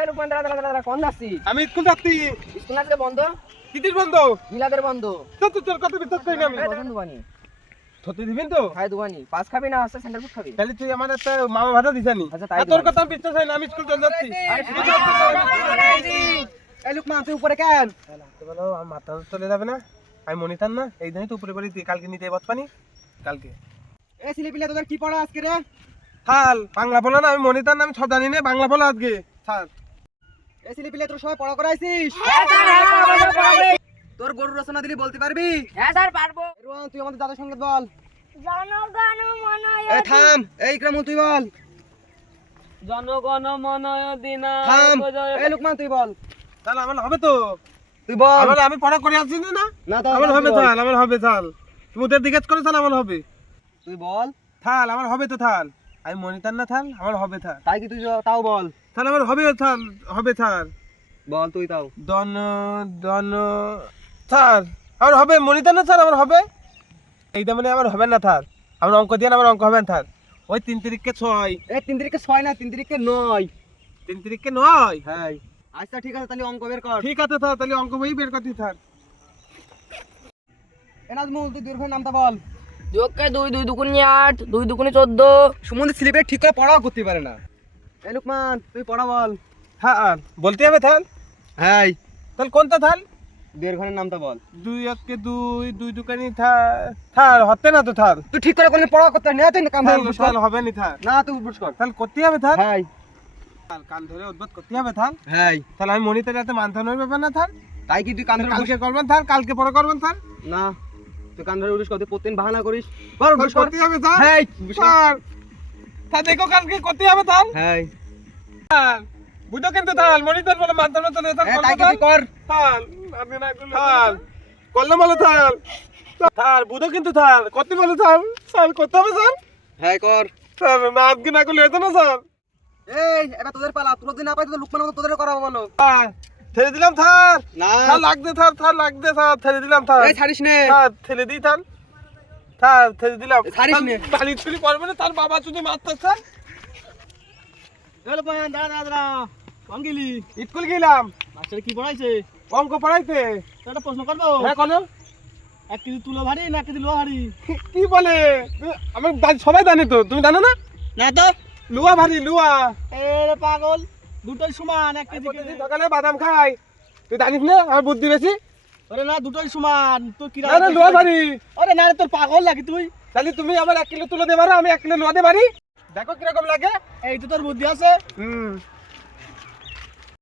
এই রূপমান দাঁড়া কোন যাচ্ছি? আমি স্কুল যাচ্ছি। স্কুল আজকে বন্ধ? কিটির বন্ধ? মিলাদের বন্ধ। তোর কত বিদ্যুৎ কই না আমি? দোকানি। ধরতে দিবেন তো? খাই দোকানি। পাঁচ খাবি না হচ্ছে সেন্টার ফুড খাবি? তাহলে তুই আমার একটা মামা ভাতা দিছানি। আচ্ছা তাই তোর কথা আমি বিশ্বাস হয় না, আমি স্কুল চলে যাচ্ছি। এই লুকমান তুই উপরে কেন? তো বলো আমার মাথা চলে যাবে না? আমি মনিতার না, এই জন্যই তো উপরে বাড়ি কালকে নিতে যাবো পানি কালকে। এই ছেলেপিলে তোদের কি পড়া আজকে রে? থাল বাংলা বলো না, আমি মনিতার না, আমি সব জানি না, বাংলা বলো আজকে থাল। এই ছেলেপিলে তোর সবাই পড়া করাইছিস? তোর গরু রচনা দিলি বলতে পারবি? হ্যাঁ স্যার পারবো। রোহন তুই আমাদের দাদার সঙ্গে বল। জনগণ মন এই থাম, এই ইকরামুল তুই বল। জনগণ মন থাম, এই লুকমান তুই বল। তাহলে আমার হবে তো? তুই বল। আমার আমি পড়া করে আসছি না? না তো আমার হবে থাল, আমার হবে থাল। তুমি ওদের জিজ্ঞেস করে থাল, আমার হবে তুই বল। থাল, আমার হবে তো থাল। আমি মনিতার না থাল, আমার হবে থাল। তাই কি তুই তাও বল। থাল আমার হবে থাল, হবে থাল। বল তুই তাও। দন দন থাল আমার হবে, মনিতার না থাল আমার হবে। এইটা মানে আমার হবে না থাল। আমার অঙ্ক দিয়ে না, আমার অঙ্ক হবে না থাল। ওই 3 তারিখকে 6, এই 3 তারিখে 6 না 3 তারিখে 9। 3 তারিখকে 9। হ্যাঁ আচ্ছা ঠিক আছে তাহলে অঙ্ক বের কর। ঠিক আছে থাল, তাহলে অঙ্ক বই বের করতে থাল। এনাজমুল তুই দীর্ঘ নামটা বল। যোগকে 2 2 দুগুণে 8 2 দুগুণে 14। সুমন্দির স্লিপে ঠিক করে পড়াও করতে পারে না। এই লুকমান তুই পড়া বল। হ্যাঁ বলতে হবে থাল। হ্যাঁ তাহলে কোনটা থাল? দীর্ঘনের নামটা বল। 2 1 2 2 দুকানি থাল হতে না তো থাল। তুই ঠিক করে কোন পড়া করতে না তুই কাম থাল ধরে থাল হবে নি থাল। না তুই বুঝ কর। তাহলে করতে হবে থাল। হ্যাঁ থাল কান ধরে উদ্বোধ করতে হবে থাল। হ্যাঁ তাহলে আমি মনিটরের হাতে মানধানের ব্যাপার না থাল। তাই কি তুই কান ধরে কালকে করবেন থাল, কালকে পরে করবেন থাল। না তুই কান ধরে উড়িস করতে প্রতিদিন বাহানা করিস। কর থাল বুঝ কর। করতে হবে থাল। হ্যাঁ থাল তা দেখো কালকে করতে হবে থাল। হ্যাঁ থাল বুঝো কিন্তু থাল, মনিটর বলে মানধানের চলে থাল। তাই কি তুই কর। থাল আমি না করলে থাল করলে বলে থাল। থাল বুঝো কিন্তু থাল করতে বলে থাল। থাল করতে হবে থাল। হ্যাঁ কর। থাল না আজকে না করলে হতো না থাল। এই এবার তোদের পালা, তোর যদি না পাই তো লুকমানের মতো তোদের করাবো বলো। থাল ছেড়ে দিলাম থাল। না থাল লাগবে থাল, থাল লাগবে থাল, ছেড়ে দিলাম থাল। এই ছাড়িস নে। থাল ছেড়ে দিই থাল। থাল ছেড়ে দিলাম। ছাড়িস নে। বাড়ি চুরি করবে না, তার বাবা শুধু মারতেছে। এই লুকমান দাঁড়া দাঁড়া কোন গেলি? স্কুল গেলাম, মাস্টার কি পড়াইছে? অঙ্ক পড়াইতে। একটা প্রশ্ন করবো। হ্যাঁ কোনো 1 কেজি তুলো ভারী না 1 কেজি লোহা ভারী? কি বলে আমার সবাই জানে তো, তুমি জানো না? না তো লুয়া ভারী লুয়া। এরে পাগল, দুটোই সমান 1 কেজি প্রতিদিন সকালে বাদাম খাই, তুই জানিস না আমার বুদ্ধি বেশি। আরে না দুটোই সমান তুই কি না লুয়া ভারী। আরে না রে তোর পাগল লাগি তুই। তাহলে তুমি আমার 1 কিলো তুলে দে পারো, আমি 1 কিলো লুয়া দে পারি। দেখো কিরকম লাগে। এই তো তোর বুদ্ধি আছে।